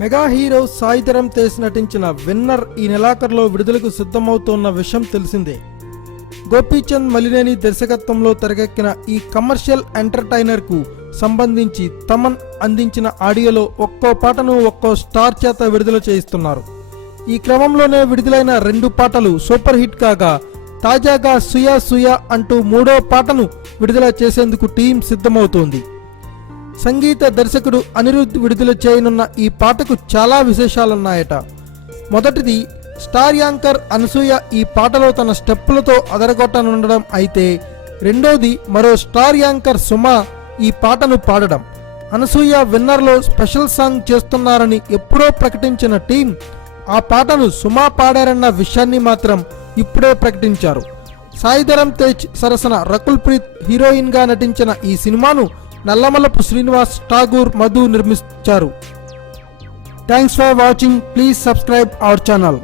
Mega hero Sai Dharam Tej నటించిన winner ఈ నెలాఖరులో విడుదలకు సిద్ధమవుతున్న విషయం తెలిసిందే. గోపీచంద్ మలినేని దర్శకత్వంలో తెరకెక్కిన ఈ కమర్షియల్ ఎంటర్టైనర్ కు సంబంధించి తమన్ అందించిన ఆడియోలో ఒక్కో పాటను ఒక్కో స్టార్ చేత విడుదల చేయిస్తున్నారు. ఈ క్రమంలోనే విడుదలైన 2 పాటలు సూపర్ హిట్ కాగా తాజాగా సుయా సుయా అంటూ 3వ పాటను విడుదల చేసేందుకు టీం సిద్ధమవుతోంది. సంగీత దర్శకుడు అనిరుద్ధ్ విడుదల చేయనున్న ఈ పాటకు చాలా విశేషాలున్నాయట. మొదటిది, స్టార్ యాంకర్ అనసూయ ఈ పాటలో తన స్టెప్పులతో అదరగొట్టనుండడం అయితే, రెండోది మరో స్టార్ యాంకర్ సుమ ఈ పాటను పాడడం. అనసూయ విన్నర్లో స్పెషల్ సాంగ్ చేస్తున్నారని ఎప్పుడో ప్రకటించిన టీం ఆ పాటను సుమ పాడారన్న విషయాన్ని మాత్రం ఇప్పుడే ప్రకటించారు. సాయి ధరమ్ తేజ్ సరసన రకుల్ ప్రీత్ హీరోయిన్ గా నటించిన ఈ సినిమాను నల్లమలపు శ్రీనివాస్ ఠాగూర్ మధు నిర్మించారు. Thanks for watching. Please subscribe our channel.